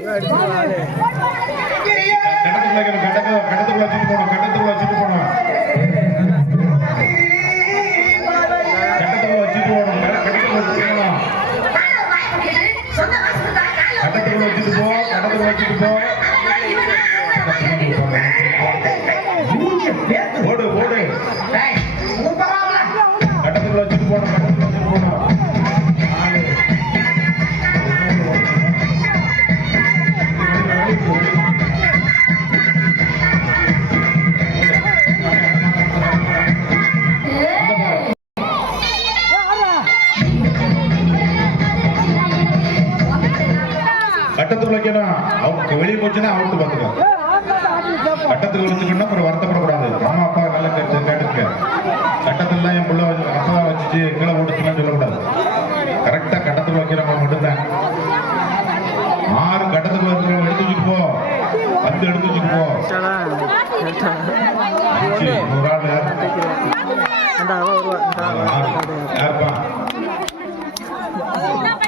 கட்டத்துக்குள்ள வச்சுட்டு போனோம். கட்டத்துக்குள்ள வச்சுட்டு போனோம். கட்டத்துக்குள்ள வச்சுட்டு போனோம். கட்டத்துக்குள்ள வச்சுட்டு போ. கட்டத்துக்குள்ள வச்சுட்டு போ. ஓடு ஓடு. கட்டத்துக்குள்ள வச்சுட்டு போனோம். கட்டத்துக்குள்ள வச்சுட்டு போனோம். கட்டத்துக்குள்ள வைக்கணும். அவங்க வெளியே போச்சுன்னா அவுட்டு பார்த்துக்கலாம். கட்டத்துக்குள்ள வச்சுக்கணும்னா அப்புறம் வருத்தப்படக்கூடாது. அம்மா அப்பா நல்ல கேட்டுக்க. கட்டத்துல என் பிள்ளை அப்பா வச்சுட்டு கீழே ஓடுச்சுன்னு சொல்லக்கூடாது. கரெக்டா கட்டத்துக்குள்ள வைக்கிறவங்க மட்டும்தான். 6 கட்டத்துக்குள்ள இருக்கிறவங்க எடுத்து வச்சுட்டு போ. 10 எடுத்து வச்சுட்டு போ. 5 ஒரு ஆள்